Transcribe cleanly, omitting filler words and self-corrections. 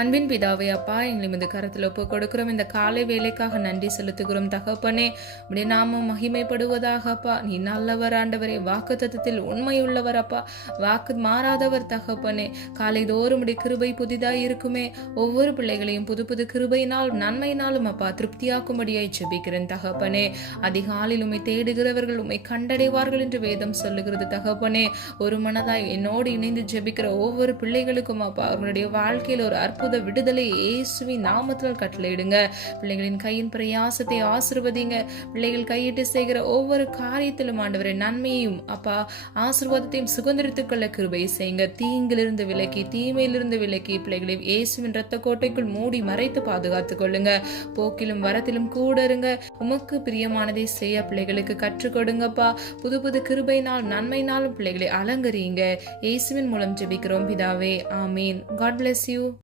அன்பின் பிதாவே அப்பா, எங்களை இந்த கரத்தில் ஒப்பு கொடுக்கிறோம். இந்த காலை வேலைக்காக நன்றி செலுத்துகிறோம் தகப்பனே. உடைய நாமம் மகிமைப்படுவதாக அப்பா. நீ நல்லவர் ஆண்டவரே, வாக்கு தத்தத்தில் உண்மையுள்ளவர் அப்பா, வாக்கு மாறாதவர் தகப்பனே. காலை தோறும் உடைய கிருபை புதிதாய் இருக்குமே. ஒவ்வொரு பிள்ளைகளையும் புது புது கிருபையினால் நன்மையினாலும் அப்பா திருப்தியாக்கும்படியாய் ஜெபிக்கிறேன் தகப்பனே. அதிகாலையில் உம்மை தேடுகிறவர்கள் உம்மை கண்டடைவார்கள் என்று வேதம் சொல்லுகிறது தகப்பனே. ஒரு மனதாய் என்னோடு இணைந்து ஜெபிக்கிற ஒவ்வொரு பிள்ளைகளுக்கும் அப்பா அவர்களுடைய வாழ்க்கையில் ஒரு அற்புத விடுதலை இயேசுவின் நாமத்தில் கட்டளையிடுங்க. பிள்ளைகளின் கையின் பிரயாசத்தை ஆசீர்வதிங்க. பிள்ளைகள் கையிட்டு செய்கிற ஒவ்வொரு காரியத்திலும் ஆண்டவரே நன்மையும் அப்பா ஆசீர்வாதத்தையும் சுதந்திரித்துக் கொள்ள கிருபை செய்யுங்க. தீங்கிலிருந்து விலக்கி தீமையிலிருந்து விலக்கி பிள்ளைகளை இயேசுவின் இரத்த கோட்டைக்குள் மூடி மறைத்து பாதுகாத்துக் கொள்ளுங்க. போக்கிலும் வரத்திலும் கூட இருங்க. உமக்கு பிரியமானதை செய்ய பிள்ளைகளுக்கு கற்றுக் கொடுங்கப்பா. புது புது கிருபையினால் நன்மையினாலும் பிள்ளைகளை அலங்கரியுங்க. இயேசுவின் மூலம் ஜெபிக்கிறோம் பிதாவே, ஆமீன். God bless you.